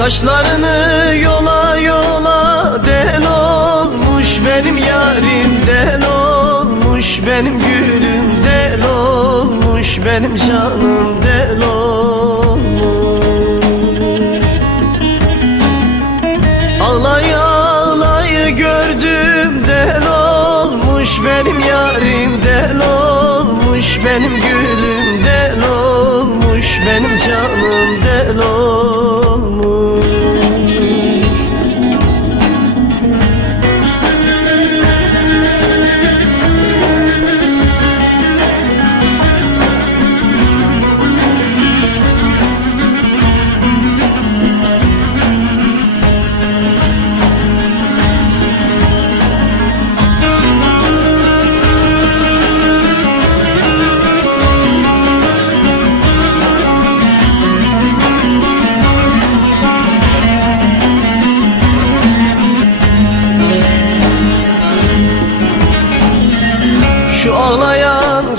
Saçlarını yola yola del olmuş benim yarim del olmuş benim gülüm del olmuş benim canım del olmuş. Ağlay ağlay gördüm del olmuş benim yarim del olmuş benim gülüm del olmuş benim canım del olmuş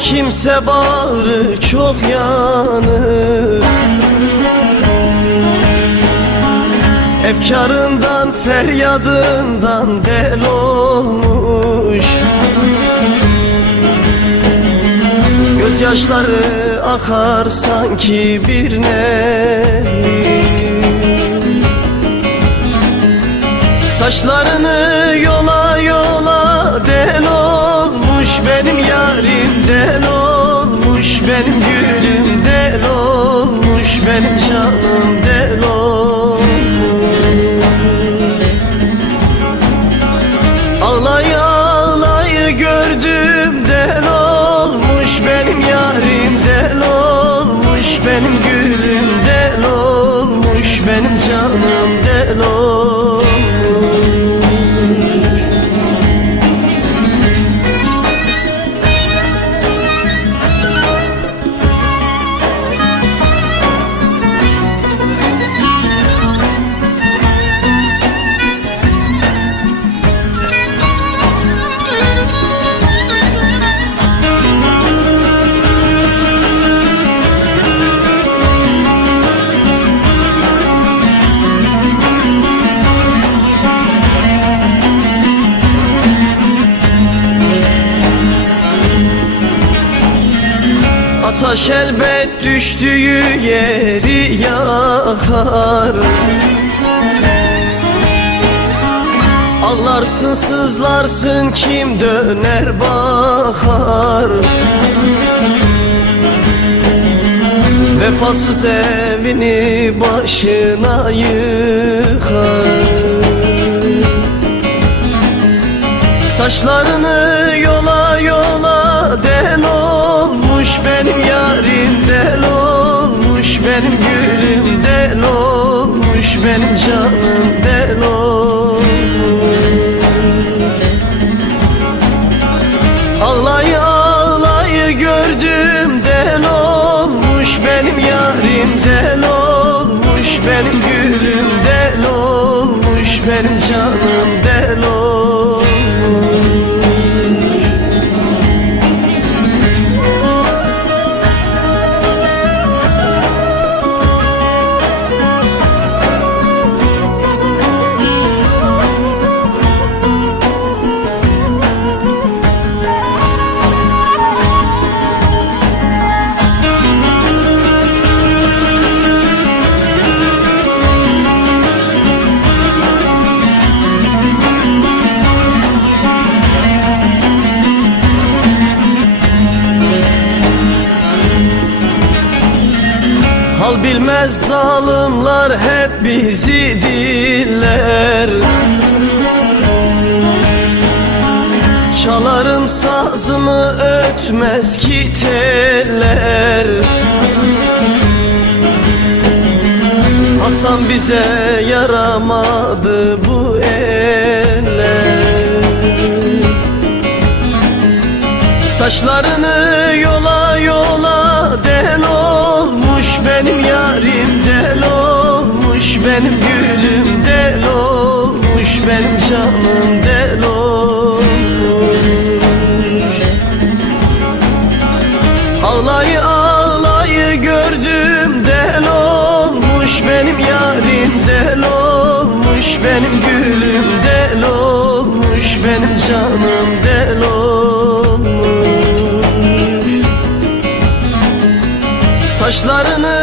kimse bağrı çok yanır. Efkarından feryadından del olmuş. Gözyaşları akar sanki bir nehir. Saçlarını yola yola del olmuş benim yarim del olmuş benim gülüm del olmuş benim canım del olmuş. Ağlay ağlay gördüm del olmuş benim yarim del olmuş benim gülüm del olmuş benim canım del olmuş Ataş elbet düştüğü yeri yakar. Ağlarsın sızlarsın kim döner bakar. Vefasız evini başına yıkar. Saçlarını benim yarim del olmuş benim gülüm del olmuş benim canım del olmuş. Ağlay ağlay gördüm del olmuş benim yarim del olmuş benim gülüm del olmuş benim canım del olmuş Hal bilmez zalimler hep bizi diller Çalarım sazımı ötmez ki teller. Hasan bize yaramadı bu eller. Saçlarını yola benim gülüm del olmuş benim canım del olmuş. Ağlay ağlay gördüm del olmuş. Benim yarim del olmuş benim gülüm Del olmuş. Benim canım Del olmuş. Saçlarını